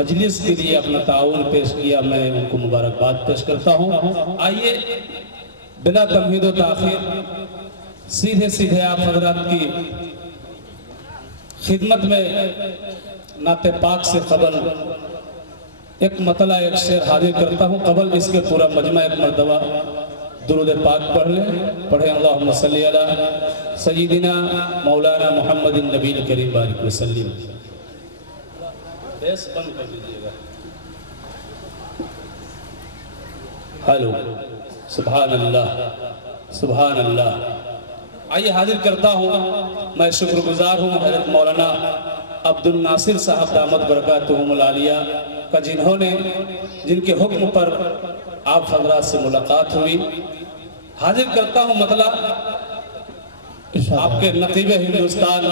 مجلس کے لیے اپنا تعاون پیش کیا، میں ان کو مبارکباد پیش کرتا ہوں۔ آئیے بلا تمہید و تاخیر سیدھے آپ حضرات کی خدمت میں نعت پاک سے قبل ایک مطلع ایک شعر حاضر کرتا ہوں۔ قبل اس کے پورا مجمع ایک مرتبہ درود پاک پڑھ لیں۔ پڑھیں اللہم صلی علی سیدنا مولانا محمد النبی الکریم بارک وسلم۔ بیس بند کر دیجئے گا۔ ہلو، سبحان اللہ، سبحان اللہ۔ آئیے حاضر کرتا ہوں، میں شکر گزار ہوں حضرت مولانا عبد الناصر صاحب دامت برکاتہم العالیہ کا جن کے حکم پر آپ حضرات سے ملاقات ہوئی۔ حاضر کرتا ہوں مطلع آپ کے نقیب ہندوستان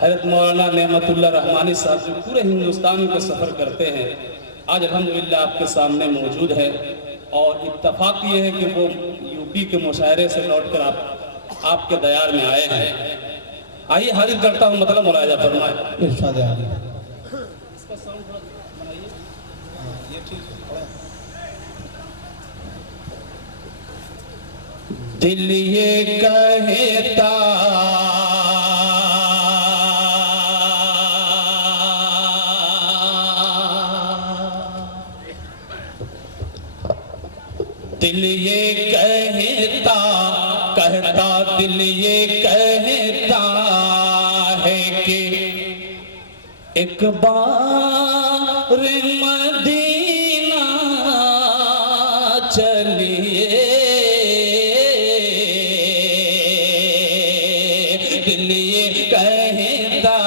حضرت مولانا نعمت اللہ رحمانی صاحب جو پورے ہندوستان کے سفر کرتے ہیں، آج الحمدللہ آپ کے سامنے موجود ہے، اور اتفاق یہ ہے کہ وہ یوپی کے مشاعرے سے لوٹ کر آپ کے دیار میں آئے ہیں۔ آئیے حاضر کرتا ہوں مطلب ملاحظہ فرمائے۔ ارشاد عالی۔ دل یہ کہتا دل یہ کہتا دل یہ کہتا ہے کہ ایک بار مدینہ چلیے، دل یہ کہتا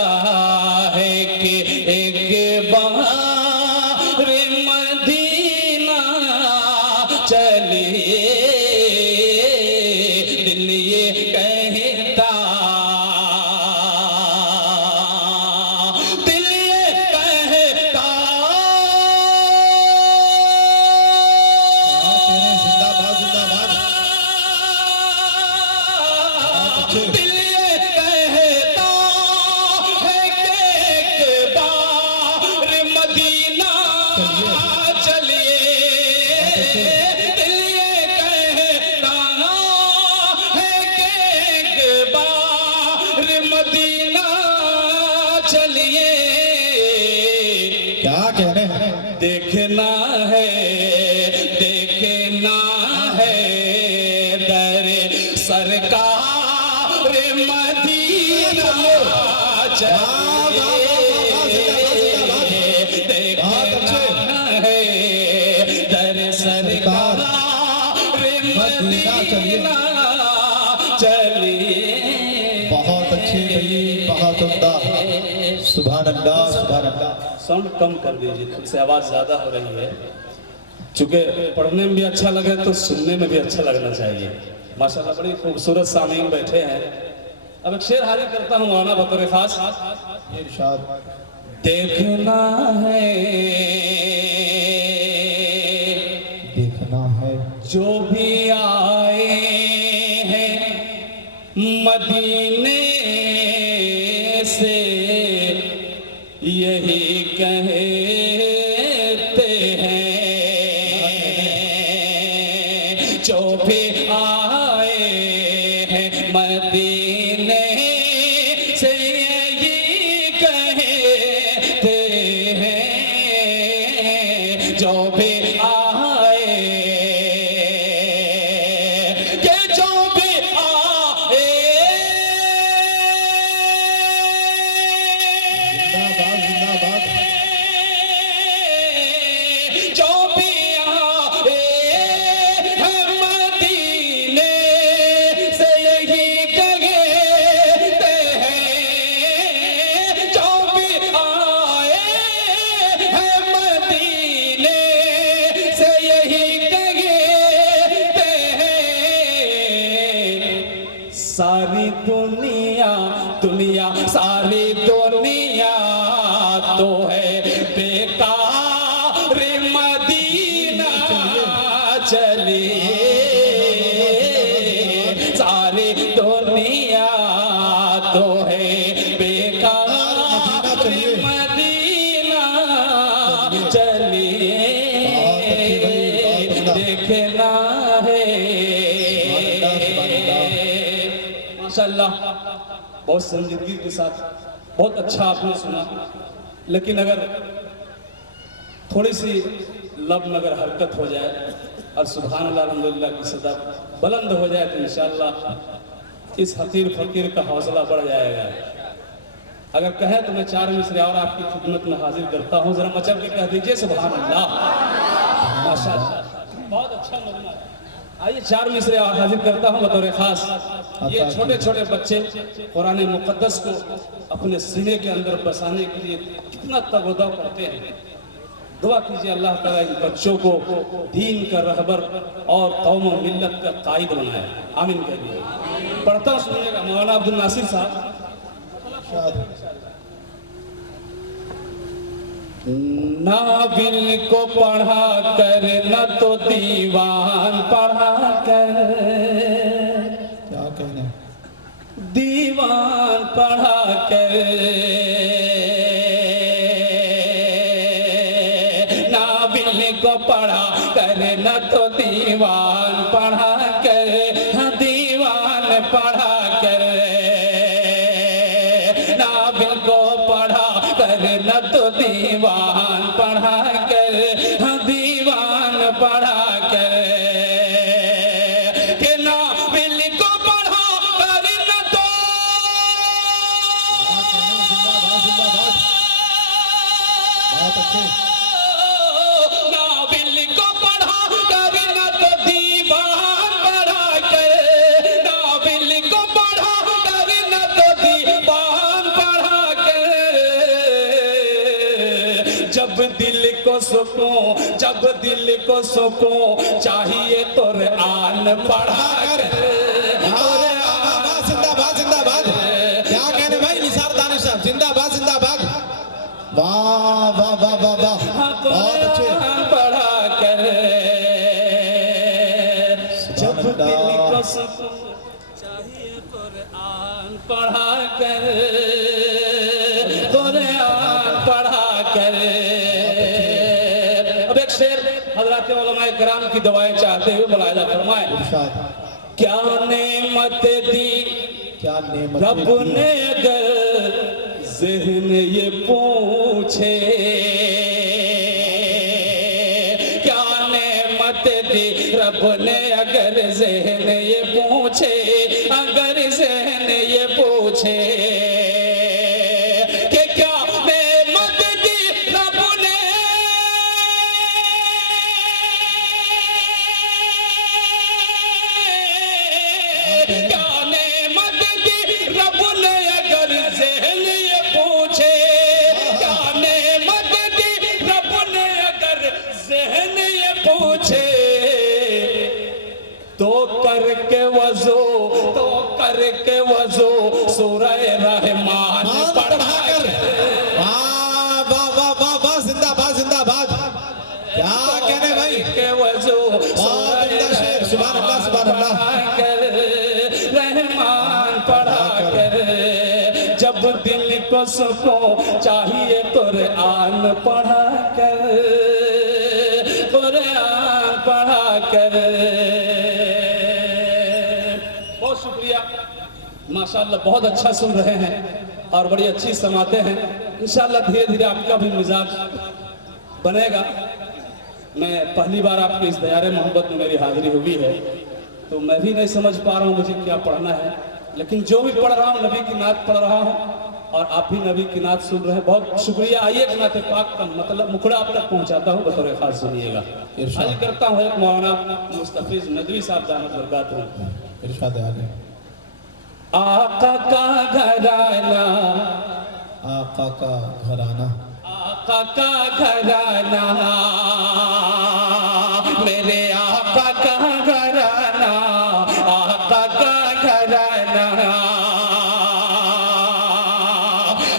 ہے کہ ایک بار مدینہ چلیے، دل یہ کہتا دل یہ کہتا زندہ باد زندہ باد۔ دل یہ کہتا ہے کہ ایک بار مدینہ چلیے، دل یہ کہتا ہے کہ ایک بار مدینہ چلیے، کیا کہنے ہیں؟ دیکھنا ہے در سرکار مدینہ چلیے، دیکھنا ہے در سرکار مدینہ چلیے۔ بہت اچھی بھئی، بہت عمدہ۔ سبحان اللہ، سبحان اللہ۔ ساؤنڈ کم کر دیجئے، تھوڑی سے آواز زیادہ ہو رہی ہے، چونکہ پڑھنے میں بھی اچھا لگے تو سننے میں بھی اچھا لگنا چاہیے۔ ماشاءاللہ بڑی خوبصورت سامعین بیٹھے ہیں۔ اب ایک شعر حاضر کرتا ہوں مولانا بطور خاص۔ ارشاد۔ دیکھنا ہے جو بھی آئے ہیں مدینے سے، یہی کہتے ہیں، جو بھی آئے ہیں مدینے سے یہی کہتے ہیں، جو بھی ساری دنیا ساری دنیا تو ہے بیکار مدینہ چلیے، ساری دنیا تو ہے بیکار مدینہ چلیے دیکھنا ہے ماشاءاللہ بہت سنجیدگی کے ساتھ بہت اچھا آپ نے سنا لیکن اگر تھوڑی سی لب میں اگر حرکت ہو جائے اور سبحان اللہ الحمدللہ کی صدا بلند ہو جائے تو انشاءاللہ اس حقیر فقیر کا حوصلہ بڑھ جائے گا اگر کہیں تو میں 4 مصرے اور آپ کی خدمت میں حاضر کرتا ہوں ذرا مچل کے کہہ دیجئے سبحان اللہ ماشاءاللہ بہت اچھا مجمع ہے آئیے 4 مصرے اور حاضر کرتا ہوں بطور خاص یہ چھوٹے چھوٹے بچے قرآن مقدس کو اپنے سینے کے اندر بسانے کے لیے کتنا تگودہ کرتے ہیں دعا کیجئے اللہ تعالیٰ ان بچوں کو دین کا رہبر اور قوم و ملت کا قائد بنائے آمین کہیے پڑھتا ہوں سنیے گا مولانا عبد الناصر صاحب ناول کو پڑھا کر نہ تو دیوان پڑھا کر کیا کہنا ہے دیوان پڑھا کر ناول کو پڑھا کر نہ تو دیوان پڑھا کر دیوان پڑھا کر ناول کو پڑھا کر نہ تو دیوان پڑھا کر دیوان پڑھا کر کہ ناول کو پڑھا کر نہ تو بہت اچھے ناول کو پڑھا کر نہ تو دیوان پڑھا کر ناول کو پڑھا کر نہ تو دیوان پڑھا کر جب دل کو سکون جب دل کو سکون چاہیے تو قرآن پڑھا کر زندہ باد زندہ باد کیا کہنے بھائی نثار دانش صاحب زندہ باد زندہ باد واہ واہ واہ واہ واہ بہت اچھے پڑھا کر جب دل کو سکون چاہیے قرآن پڑھا کر قرآن پڑھا کر اب ایک شعر حضرات علماء کرام کی دعائیں چاہتے ہوئے ملاحظہ فرمائیں ارشاد کیا نعمت دی کیا نعمت رب نے اگر ذہن یہ پوچھے کیا نعمت دی رب نے اگر ذہن یہ پوچھے اگر ذہن یہ پوچھے کہ کیا نعمت دی رب نے کیا نعمت دی رب نے اگر ذہن یہ پوچھے کیا نعمت دی رب نے اگر ذہن یہ پوچھے تو کر کے وضو سورہ رحمان پڑھا کر واہ واہ واہ واہ واہ زندہ باد زندہ باد کیا کہنے بھائی کے وضو بہت عمدہ شعر سبحان اللہ سبحان اللہ پڑھا کر رحمان پڑھا کر جب دل کو سکون چاہیے قرآن پڑھا کر قرآن پڑھا کر بہت شکریہ ماشاءاللہ بہت اچھا سن رہے ہیں اور بڑی اچھی سماعتیں ہیں انشاءاللہ دھیرے دھیرے آپ کا بھی مزاج بنے گا میں پہلی بار آپ کے اس دیار محبت میں میری حاضری ہوئی ہے تو میں بھی نہیں سمجھ پا رہا ہوں مجھے کیا پڑھنا ہے لیکن جو بھی پڑھ رہا ہوں نبی کی نعت پڑھ رہا ہوں اور آپ بھی نبی کی نعت سن رہے ہیں بہت شکریہ آئیے کہ نعت پاک کا مطلب مکھڑا آپ تک پہنچاتا ہوں بطور خاص سنیے گا حاضر کرتا ہوں ایک مولانا مستفیض ندوی صاحب دامت برکاتہ ارشاد عالی آقا کا گھرانہ آقا کا گھرانہ آقا کا گھرانہ میرے آقا کا گھرانہ آقا کا گھرانہ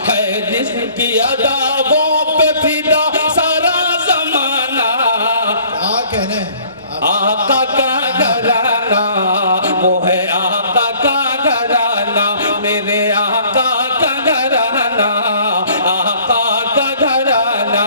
ہے جس کی اداؤں پہ فدا سارا زمانہ کیا کہنے آقا کا گھرانہ وہ ہے آقا کا گھرانہ میرے آقا کا گھرانہ آقا کا گھرانہ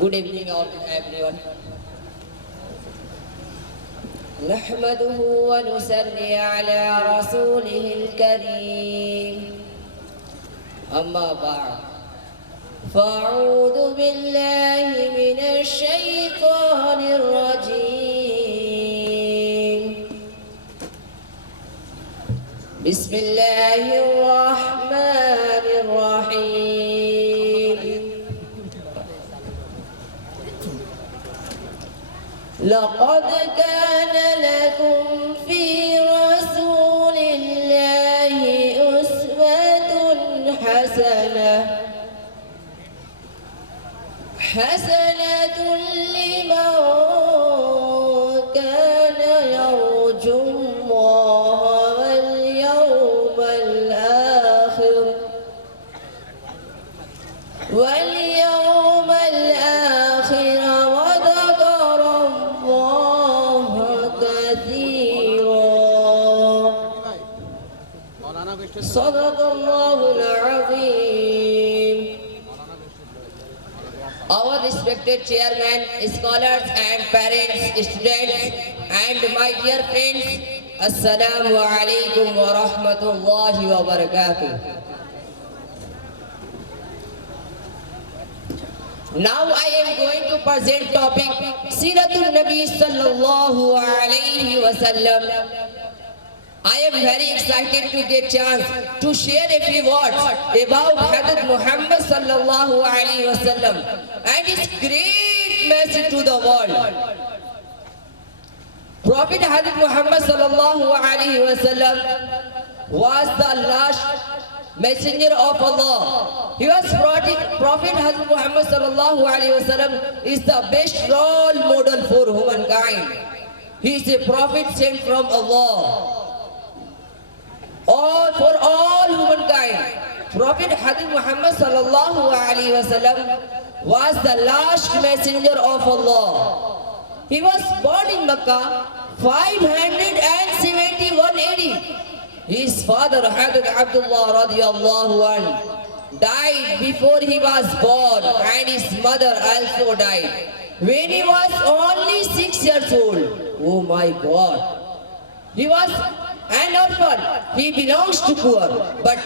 Good evening everyone. نحمده ونصلي على رسوله الكريم أما بعد فأعوذ بالله من الشيطان الرجيم بسم الله الرحمن الرحيم لقد كان لكم في رسول الله أسوة حسنة لمن كان يرجو الله واليوم الآخر وذكر الله كثيرا صدق الله العظيم. Our respected chairman, scholars and parents, students and my dear friends, Assalamu alaikum wa rahmatullahi wa barakatuh. Now I am going to present topic Siratul Nabi sallallahu alayhi wa sallam. I am very excited to get chance to share a few words about Hazrat Muhammad sallallahu alayhi wa sallam and his great message to the world. Prophet Hazrat Muhammad sallallahu alayhi wa sallam was the last messenger of Allah. He was Prophet Hazrat Muhammad sallallahu alayhi wa sallam is the best role model for humankind. He is a prophet sent from Allah. For all humankind. Prophet Hazrat Muhammad sallallahu alayhi wa sallam was the last messenger of Allah. He was born in Makkah 571 AD. His father Hazrat Abdullah radiyallahu anhu died before he was born and his mother also died when he was only 6 years old. Oh my God. He was an orphan. He belongs to poor but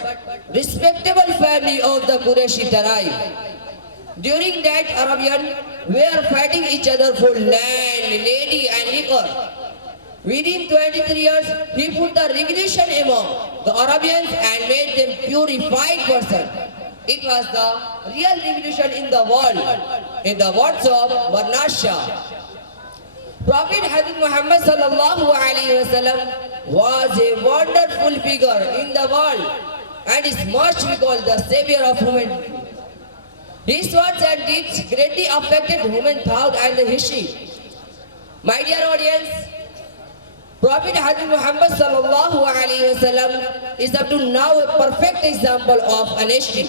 respectable family of the Qurayshi tribe. During that, Arabians were fighting each other for land, lady and liquor. Within 23 years, he put the regulation among the Arabians and made them purified person. It was the real revolution in the world, in the words of Varnasha. Prophet Hazrat Muhammad sallallahu alayhi wa sallam was a wonderful figure in the world and is much we call the savior of humanity. His words and deeds greatly affected human thought and the history. My dear audience, Prophet Hazrat Muhammad sallallahu alayhi wa sallam is up to now a perfect example of honesty,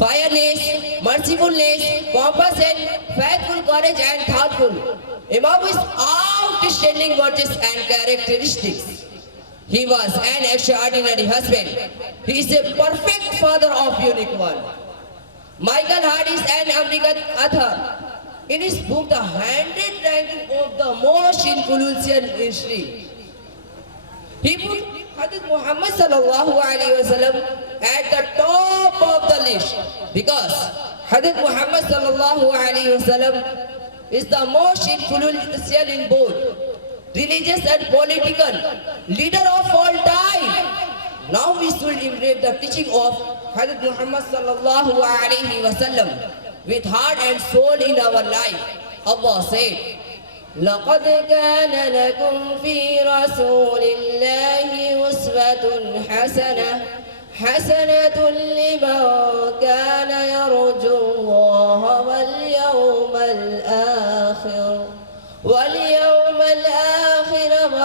fearless, mercifulness, compassion, faithful, courage and thoughtful. Among his outstanding virtues and characteristics, he was an extraordinary husband. He is a perfect father of unique one. Michael Hardis and American author, in his book The 100 Ranking of the Most Influential History, he put Hazrat Muhammad sallallahu alayhi wa sallam at the top of the list because Hazrat Muhammad sallallahu alayhi wa sallam is the most influential in both religious and political leader of all time. Now we should embrace the teaching of Hazrat Muhammad sallallahu alayhi wa sallam with heart and soul in our life. Allah said, لقد كان لكم في رسول الله أسوة حسنة لمن كان يرجو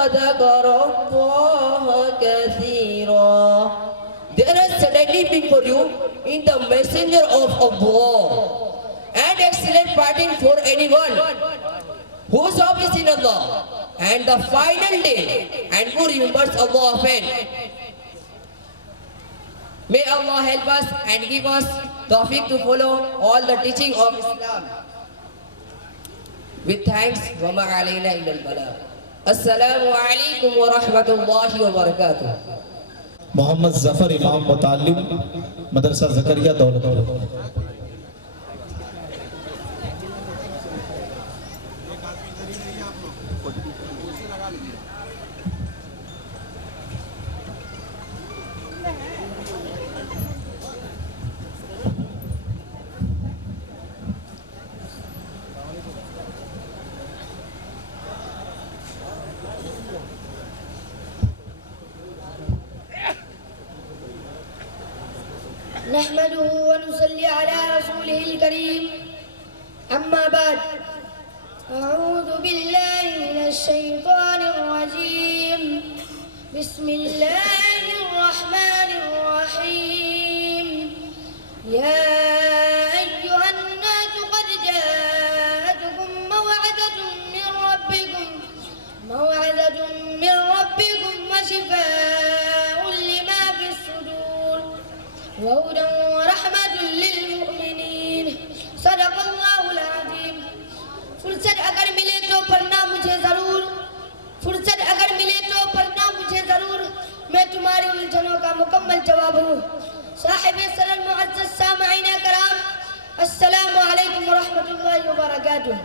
وذكر الله كثيرا. There is suddenly before you in the messenger of Allah, and excellent parting for anyone whose hope is in Allah and the final day, and who remembers Allah often. May Allah help us and give us tawfiq to follow all the teaching of Islam. With thanks, wa ma alayna illa al-balagh. Assalamu alaikum wa rahmatullahi wa barakatuh. محمد ظفر امام متعلم مدرسہ زکریا دولت پور. نحمده ونصلي على رسوله الكريم أما بعد أعوذ بالله من الشيطان الرجيم بسم الله الرحمن الرحيم يا أيها الناس قد جاءتكم موعظة من ربكم وشفاء لما في الصدور وهدى ورحمة للمؤمنين. صدق اللہ العظیم. فرصت اگر ملے تو پڑھنا مجھے ضرور، فرصت اگر ملے تو پڑھنا مجھے ضرور، میں تمہاری الجھنوں کا مکمل جواب ہوں. صاحب سر المعزز سامعین کرام، السلام علیکم ورحمۃ اللہ وبرکاتہ.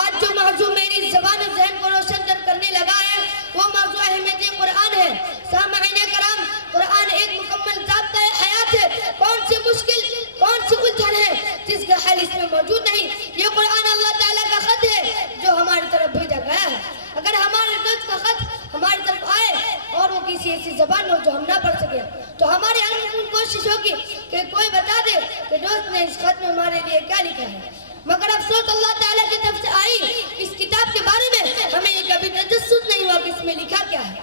آج جو موضوع میری زبان و ذہن کو روشن کرنے لگا ہے وہ موضوع اہمیت قرآن ہے. سامعین کرام، قرآن ایک مکمل ضابطۂ حیات ہے. کون سی مشکل، کون سی الجھن ہے جس کا حل اس میں موجود نہیں؟ یہ قرآن اللہ تعالیٰ کا خط ہے جو ہماری طرف بھیجا گیا ہے. اگر ہمارے دوست کا خط ہماری طرف آئے اور وہ کسی ایسی زبان ہو جو ہم نہ پڑھ سکیں تو ہماری ہر کوشش ہوگی کہ کوئی بتا دے کہ دوست نے اس خط میں ہمارے لیے کیا لکھا ہے. مگر افسوس اللہ تعالیٰ کی طرف سے آئی اس کتاب کے بارے میں ہمیں یہ کبھی تجسس نہیں ہوا کہ اس میں لکھا کیا ہے.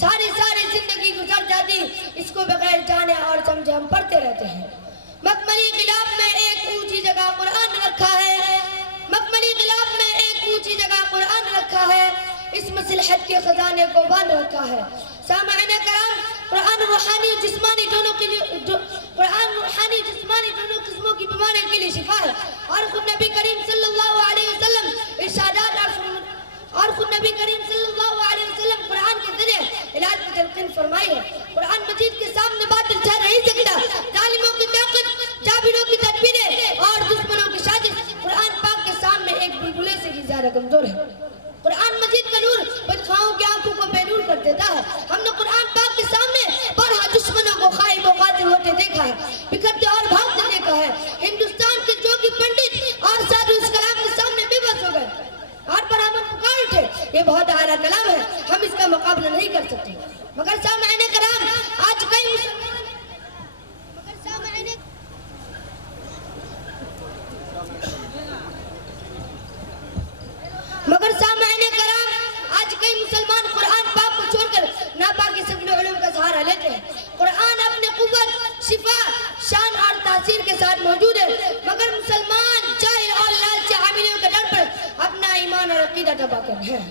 ساری زندگی گزر جاتی اس کو بغیر جانے اور سمجھے ہم پڑھتے رہتے ہیں. مکملی غلاف میں ایک اونچی جگہ قرآن رکھا ہے، مکملی غلاف میں ایک اونچی جگہ قرآن رکھا ہے، اس مصلحت کے خزانے کو باندھ رکھا ہے. سامعین کرام، قرآن روحانی و جسمانی دونوں قسموں کی بیماریوں کے لیے شفا ہے. اور خود نبی کریم صلی اللہ علیہ وسلم ارشادات اور خود نبی کریم صلی اللہ علیہ وسلم قرآن کے ذریعے علاج کی تلقین فرمائی ہے. قرآن مجید کے سامنے باطل ٹھہر نہیں سکتا. ظالموں کی طاقت، جابروں کی تدبیریں اور دشمنوں کی سازش قرآن پاک کے سامنے ایک بلبلے سے بھی زیادہ کمزور ہے. قرآن مجید کا نور بدخواہوں کی آنکھوں کو بے نور کر دیتا ہے. ہم نے قرآن پاک کے سامنے بارہا دشمنوں کو خائب و قاتل ہوتے دیکھا ہے، بکھرتے اور بھاگتے دیکھا ہے. ہندوستان کے جوگی پنڈت اور سادھو اس کلام کے سامنے بے بس ہو گئے اور برآمد پکار اٹھے. یہ بہت اعلیٰ کلام ہے، ہم اس کا مقابلہ نہیں کر سکتے. مگر سامعین کرام، آج کئی مسلمان قرآن پاک کو چھوڑ کر ناپاکی سبیل علوم کا سہارا لیتے ہیں. قرآن اپنے قوت، شفا، شان اور تاثیر کے ساتھ موجود ہے، مگر مسلمان جاہل اور لالچی عاملوں کے ڈر پر اپنا ایمان اور عقیدہ تباہ کر رہے ہیں.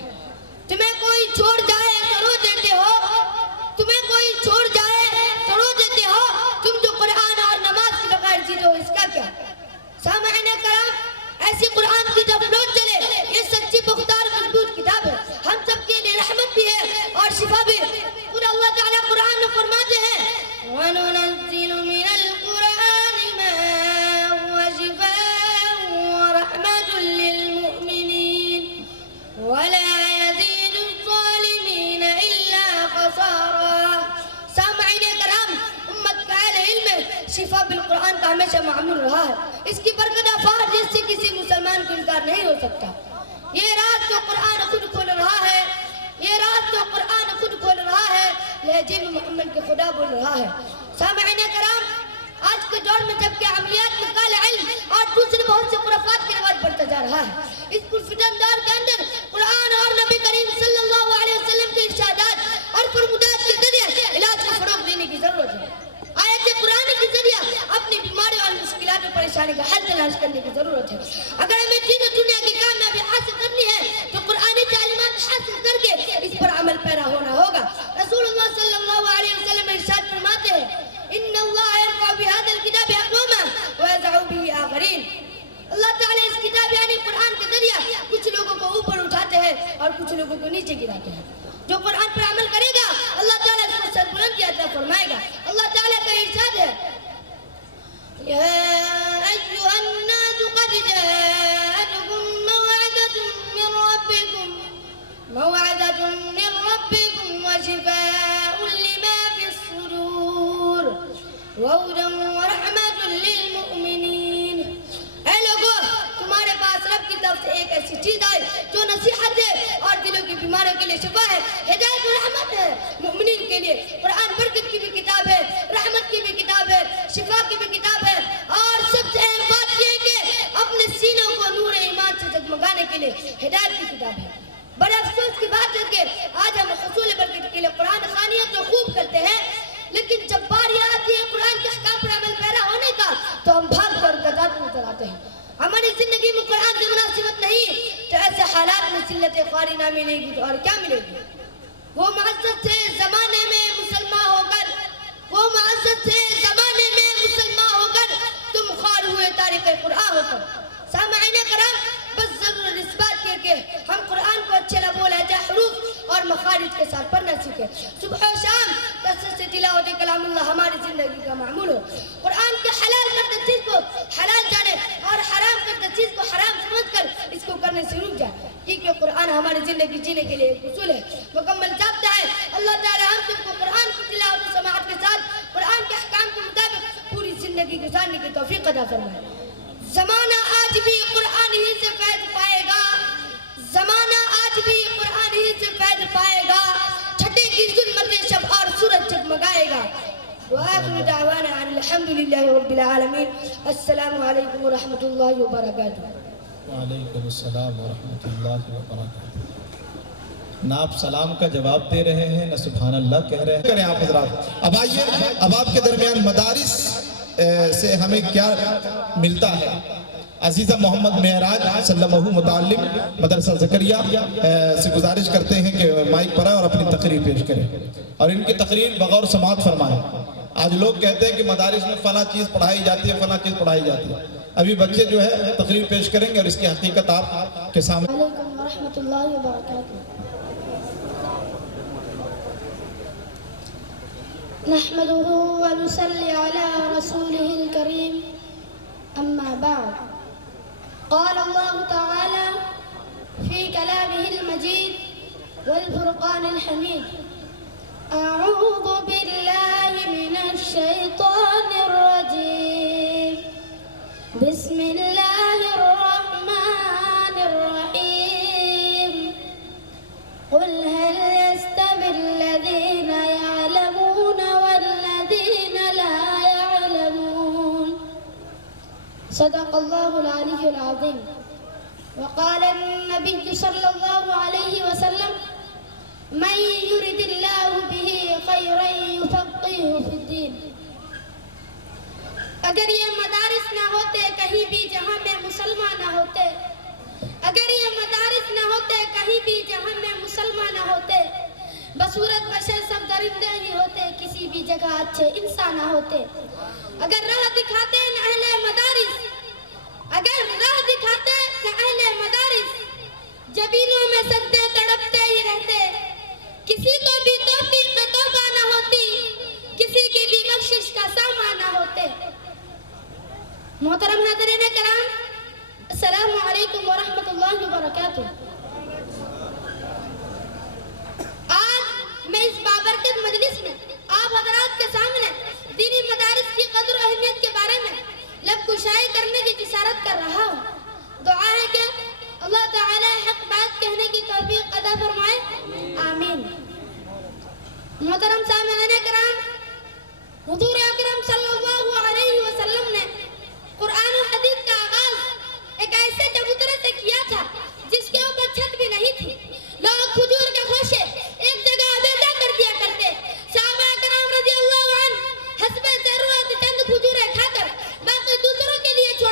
تمہیں کوئی چھوڑ جائے تو رو دیتے ہو، تمہیں کوئی چھوڑ جائے تو رو دیتے ہو. تم جو قرآن اور نماز کے بغیر جیتے ہو، اس کا کیا؟ سامعین کرام، ایسی قرآن کی جب لوٹ چلے، یہ سچی پختار مضبوط کتاب ہے، ہم سب کے لیے رحمت بھی ہے اور شفا بھی. خود اللہ تعالیٰ قرآن میں فرماتے ہیں وَنُنَزِّلُ مِنَ الْقُرْآنِ مَا هُوَ شِفَاءٌ وَرَحْمَةٌ لِّلْمُؤْمِنِينَ وَلَا يَزِيدُ الظَّالِمِينَ إِلَّا خَسَارًا. سامعین کرام، امت کا اہل علم شفا بالقرآن کا ہمیشہ معمول رہا ہے. اس کی برکت افار جس سے کسی مسلمان کو انکار نہیں ہو سکتا. یہ رات جو قرآن خود کھول رہا ہے، یہ رات جو قرآن خود کھول رہا ہے، لہجے میں محمد کے خدا بول رہا ہے. سامعین کرام، آج کے دور میں جبکہ عملیات میں کالا علم اور دوسرے بہت سے خرافات کے رواج بڑھتا جا رہا ہے، اس پرفتن دور کے اندر پریشانی کا حل تلاش کرنے کی ضرورت ہے. اگر ہمیں دین و دنیا کی کامیابی حاصل کرنی ہے تو قرآنی تعلیمات حاصل کر کے اس پر عمل پیرا ہونا ہوگا. رسول اللہ صلی اللہ علیہ وسلم ارشاد فرماتے ہیں ان اللہ یرفع بهذا الكتاب اقواما ويضع به آخرین. اللہ تعالیٰ اس کتاب یعنی قرآن کے ذریعہ کچھ لوگوں کو اوپر اٹھاتے ہیں اور کچھ لوگوں کو نیچے گراتے ہیں. جو قرآن پر عمل کرے گا اللہ تعالیٰ اس کو سربلندی عطا فرمائے گا. اللہ تعالیٰ کا ارشاد ہے یا ایھا الناس قد جاءتکم موعظة من ربكم وشفاء لما في الصدور وهدى ورحمة للمؤمنين. اے لوگو تمہارے پاس رب کی طرف سے ایک ایسی چیز آئے جو نصیحت ہے اور دلوں کی بیماریوں کے لیے شفا ہے, ہدایت و رحمت ہے مؤمنین کے لیے. قرآن برکت کی بھی کتاب ہے, رحمت کی بھی کتاب ہے, شفا کی بھی کتاب ہے, اور سب سے اہم بات یہ کہ اپنے سینوں کو نور ایمان سے جگمگانے کے لیے ہدایت کی کتاب ہے. بڑے افسوس کی بات ہے کہ آج ہم حصول برکت کے لیے قرآن خوانیت تو خوب کرتے ہیں, لیکن جب باری آتی ہے قرآن کے احکام پر عمل پیرا ہونے کا تو ہم بھاگ کر گدات نظر آتے ہیں. ہماری زندگی میں قرآن کی مناسبت نہیں تو ایسے حالات میں سلت خواری نہ ملے گی تو اور کیا ملے گی. وہ معزز سے زمانے میں مسلمان ہو کر تم خوار ہوئے تاریخ قرآن ہو کر. سامعین کرام, بس ضرور اس بات کہ ہم قرآن کو اچھے لبوں لہجہ حروف اور مخارج کے ساتھ پڑھنا سیکھیں. صبح و شام کثرت سے تلاوت کلام اللہ ہماری زندگی کا معمول ہو. قرآن کے حلال کرتے چیز کو حلال جانے اور حرام کرتے چیز کو حرام سمجھ کر اس کو کرنے سے رک جائے, کیونکہ قرآن ہماری زندگی جینے کے لیے ایک اصول ہے, مکمل ضابطہ ہے. اللہ تعالی ہم سب کو قرآن کی تلاوت و سماعت کے ساتھ قرآن کے احکام کے مطابق پوری زندگی گزارنے کی توفیق عطا فرمائے. زمانہ آج بھی قرآن ہی سے فیض پائے گا, زمانہ آج بھی قرآن ہی سے فیض پائے گا, چھٹے کی ظلمت شب اور سورج جگمگائے گا. وآخر دعوانا عن الحمدللہ رب العالمین. السلام علیکم ورحمۃ اللہ وبرکاتہ. وعلیکم السلام ورحمۃ اللہ وبرکاتہ. نہ آپ سلام کا جواب دے رہے ہیں نہ سبحان اللہ کہہ رہے ہیں. کریں آپ حضرات. اب آئیے, اب آپ کے درمیان مدارس سے ہمیں کیا ملتا ہے. عزیزہ محمد معراج سلمہ متعلم مدرسہ زکریا سے گزارش کرتے ہیں کہ مائک پر آئیں اور اپنی تقریر پیش کریں, اور ان کی تقریر بغور سماعت فرمائیں. آج لوگ کہتے ہیں کہ مدارس میں فلاں چیز پڑھائی جاتی ہے, فلاں چیز پڑھائی جاتی ہے. ابھی بچے جو ہے تقریر پیش کریں گے اور اس کی حقیقت آپ کے سامنے. علیکم ورحمۃ اللہ وبرکاتہ. نحمده ونصلي على رسوله الكريم. أما بعد, قال الله تعالى في كلامه المجيد والفرقان الحميد أعوذ بالله من الشيطان الرجيم بسم الله الرحمن الرحيم قل هل يستوي الذين يعلمون والذين لا يعلمون صدق الله العلي العظيم. وقال النبي صلى الله عليه وسلم من يرد الله به خيرا يفقهه في الدين. اگر یہ مدارس نہ ہوتے کہیں بھی جہاں میں مسلمان نہ ہوتے, اگر یہ مدارس نہ ہوتے کہیں بھی جہاں میں مسلمان نہ ہوتے, بصورت بشر سب درندے ہی ہوتے, کسی بھی جگہ اچھے انسان نہ ہوتے. اگر راہ دکھاتے نہ اہل مدارس, اگر راہ دکھاتے نہ اہل مدارس, جبینوں میں سجدے تڑپتے ہی رہتے, کسی کو بھی توفیق توبہ نہ ہوتی, کسی کی بھی بخشش کا سامان نہ ہوتے. محترم حاضرین کرام, السلام علیکم ورحمۃ اللہ وبرکاتہ. آج میں اس بابرکت مجلس میں آپ حضرات کے سامنے دینی مدارس کی قدر و اہمیت کے بارے میں لب کشائی کرنے کی جسارت کر رہا ہوں. دعا ہے کہ اللہ تعالی حق بات کہنے کی توفیق عطا فرمائے, آمین. محترم سامعین کرام, حضور اکرم صلی اللہ علیہ وسلم نے قرآن و حدیث کا آغاز ایک ایسے چبوترے سے کیا تھا جس کے اوپر چھت بھی نہیں تھی. لوگ کھجور کے خوشے ایک جگہ آویزہ کر دیا کرتے. صحابہ کرام رضی اللہ عنہ حسب ضرورت چند کھجوریں کھا کر باقی دوسروں کے لیے چھوڑ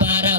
12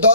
2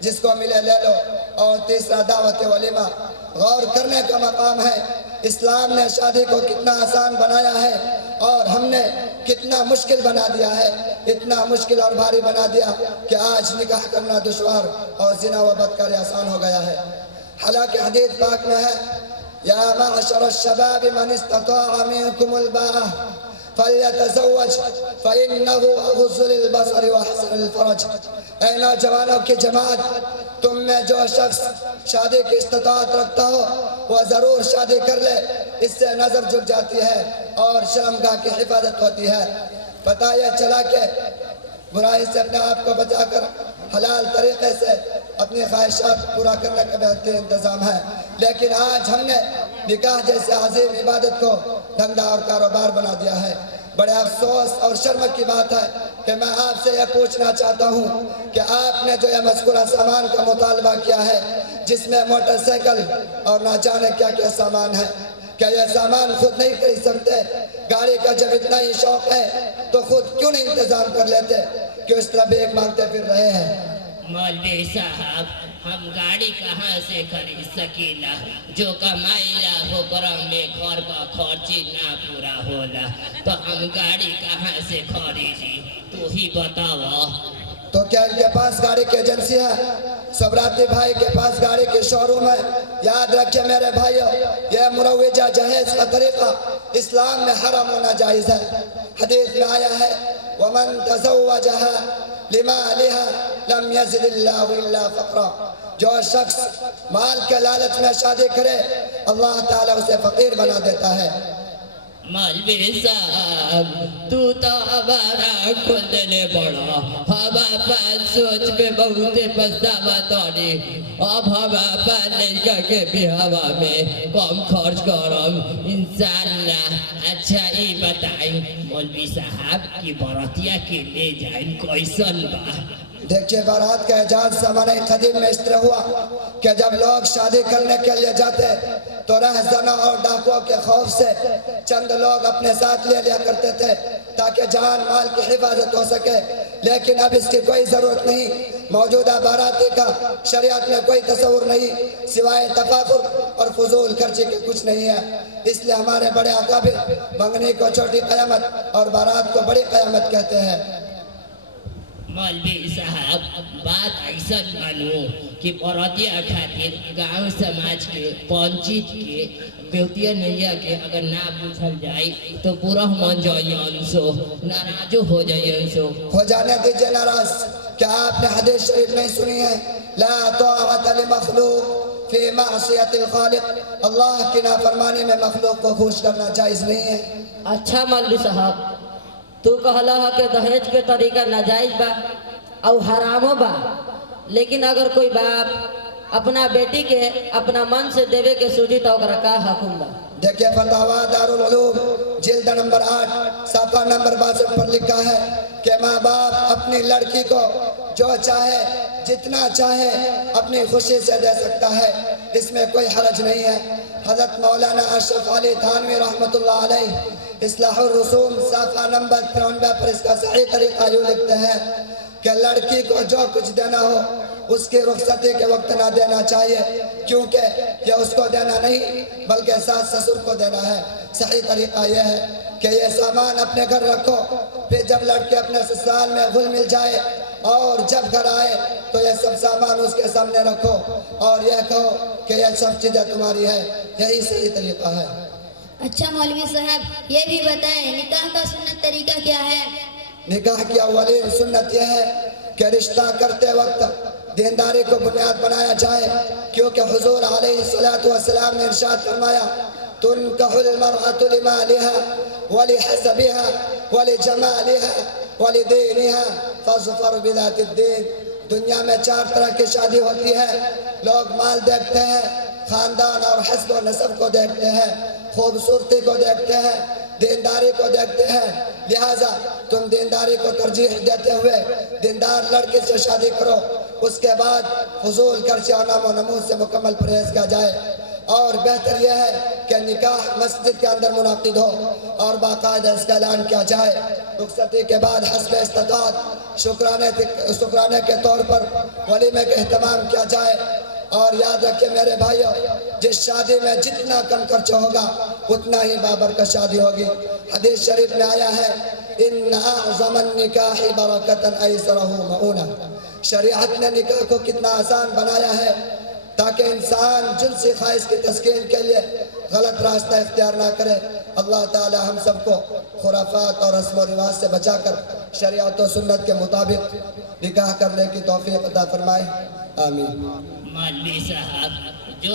جس کو ملے لے لو، اور تیسرا دعوت ولیمہ۔ غور کرنے کا مقام ہے اسلام نے شادی کو کتنا آسان بنایا ہے اور ہم نے کتنا مشکل بنا دیا ہے، اتنا مشکل اور بھاری بنا دیا کہ آج نکاح کرنا دشوار اور زنا و بدکاری آسان ہو گیا ہے۔ حالانکہ حدیث پاک میں ہے یا معشر الشباب من استطاع منکم الباءۃ فلیتزوج فإنه اغض للبصر واحسن للفرج۔ اے نوجوانوں کی جماعت، تم میں جو شخص شادی کی استطاعت رکھتا ہو وہ ضرور شادی کر لے، اس سے نظر جھک جاتی ہے اور شرمگاہ کی حفاظت ہوتی ہے۔ پتہ یہ چلا کہ برائی سے اپنے آپ کو بچا کر حلال طریقے سے اپنی خواہشات پورا کرنے کا بہترین انتظام ہے، لیکن آج ہم نے نکاح جیسے عظیم عبادت کو دھندا اور کاروبار بنا دیا ہے۔ بڑے افسوس اور شرم کی بات ہے کہ میں آپ سے یہ پوچھنا چاہتا ہوں کہ آپ نے جو یہ مذکورہ سامان کا مطالبہ کیا ہے، جس میں موٹر سائیکل اور نہ جانے کیا کیا سامان ہے، کیا یہ سامان خود نہیں خرید سکتے؟ گاڑی کا جب اتنا ہی شوق ہے تو خود کیوں نہیں انتظام کر لیتے؟ کیوں اس طرح بھیک مانگتے پھر رہے ہیں؟ مولوی صاحب، ہم گاڑی کہاں سے خرید سکیلا؟ جو کمائیلا ہو کرم میں گھر کا خرچی نہ پورا ہولا تو ہم گاڑی کہاں سے خریدی؟ تو ہی بتاؤ۔ تو کیا ان کے پاس گاڑی کی ایجنسی ہے؟ سبراتی بھائی کے پاس گاڑی کی شو روم ہے؟ یاد رکھیں میرے بھائیو، یہ مروجہ جہیز کا طریقہ اسلام میں حرام ہونا جائز ہے۔ حدیث میں آیا ہے وَمَن تَزَوَّجَهَا لِمَالِهَا لَمْ يَزِدِ اللَّهُ إِلَّا فَقْرًا۔ جو شخص مال کے لالچ میں شادی کرے اللہ تعالیٰ اسے فقیر بنا دیتا ہے۔ مولوی صاحب، تو تو ہمارا کھلنے بڑا، ہم اپن سوچ میں بہت پچھتاوا توڑی، اب ہم اپن لڑکا کے بیاہ میں کم خرچ کرم انشاءاللہ۔ اچھا یہ بتائیں مولوی صاحب کی براتیہ کے لے جائیں کیسن با؟ دیکھیے بارات کا اعجاز زمانہ قدیم میں اس طرح ہوا کہ جب لوگ شادی کرنے کے لیے جاتے تو رہزنوں اور ڈاکوؤں کے خوف سے چند لوگ اپنے ساتھ لے لیا کرتے تھے تاکہ جان مال کی حفاظت ہو سکے، لیکن اب اس کی کوئی ضرورت نہیں۔ موجودہ باراتی کا شریعت میں کوئی تصور نہیں سوائے تفاخر اور فضول خرچی کے کچھ نہیں ہے۔ اس لیے ہمارے بڑے اکابر منگنی کو چھوٹی قیامت اور بارات کو بڑی قیامت کہتے ہیں۔ مولوی صاحب، بات ایسا مانو کہ براتیہ خاطر گاؤں سماج کے پنچیت کے بیوتیہ نیا کے اگر نہ بوجھل جائے تو برا مان جائے انسو، ناراض ہو جائے انسو۔ ہو جانے دیجئے ناراض۔ کیا آپ نے حدیث شریف نہیں سنی ہے لا طاعت لمخلوق فی معصیت الخالق؟ اللہ کی نافرمانی میں مخلوق کو خوش کرنا جائز نہیں ہے۔ اچھا مولوی صاحب، تو کہلا ہے کہ دہیج کے طریقہ ناجائز با او حرامو با، لیکن اگر کوئی باپ اپنا بیٹی کے اپنا من سے دیوے کے سوچی تو اگر کا حکم با؟ دیکھیں فتاوی دارالعلوم جلد نمبر 8 صفحہ نمبر 62 پر لکھا ہے کہ ماں باپ اپنی لڑکی کو جو چاہے جتنا چاہے اپنی خوشی سے دے سکتا ہے، اس میں کوئی حرج نہیں ہے۔ حضرت مولانا اشرف علی تھانوی رحمۃ اللہ علیہ اصلاح الرسوم صفحہ نمبر 93 پر اس کا صحیح طریقہ یوں لکھتے ہیں کہ لڑکی کو جو کچھ دینا ہو اس کی رخصتی کے وقت نہ دینا چاہیے، کیونکہ یہ اس کو دینا نہیں بلکہ ساس سسر کو دینا ہے۔ صحیح طریقہ یہ ہے کہ یہ سامان اپنے گھر رکھو، پھر جب لڑکی اپنے سسرال میں گھل مل جائے اور جب گھر آئے تو یہ سب سامان اس کے سامنے رکھو اور یہ کہو کہ یہ سب چیزیں تمہاری ہے۔ یہی صحیح طریقہ ہے۔ اچھا مولوی صاحب، یہ بھی بتائیں نکاح کا سنت طریقہ کیا ہے؟ نکاح کی اولین سنت یہ ہے کہ رشتہ کرتے وقت دینداری کو بنیاد بنایا جائے، کیونکہ حضور علیہ السلام نے ارشاد فرمایا تنکح المرأة لمالها ولحسبها ولجمالها ولدینها فاظفر بذات الدین۔ دنیا میں 4 طرح کی شادی ہوتی ہے، لوگ مال دیکھتے ہیں، خاندان اور حسب و نسب کو دیکھتے ہیں، خوبصورتی کو دیکھتے ہیں، دینداری کو دیکھتے ہیں، لہٰذا تم دینداری کو ترجیح دیتے ہوئے دیندار لڑکی سے شادی کرو، اس کے بعد فضول خرچی اور نام و نمود سے مکمل پرہیز کیا جائے۔ اور بہتر یہ ہے کہ نکاح مسجد کے اندر منعقد ہو اور باقاعدہ اس کا اعلان کیا جائے. رخصتی کے بعد حسب استطاعت شکرانے کے طور پر ولیمے کا اہتمام کیا جائے. اور یاد رکھیں میرے بھائیوں، جس شادی میں جتنا کم خرچ ہوگا اتنا ہی بابرکت شادی ہوگی. حدیث شریف میں آیا ہے ان اعظم النکاح برکتا ایسرہ مؤونہ. شریعت نے نکاح کو کتنا آسان بنایا ہے تاکہ انسان جنسی خواہش کی تسکین کے لیے غلط راستہ اختیار نہ کرے. اللہ تعالی ہم سب کو خرافات اور رسم و رواج سے بچا کر شریعت و سنت کے مطابق نکاح کرنے کی توفیق عطا فرمائے. آمین. مولوی صاحب جو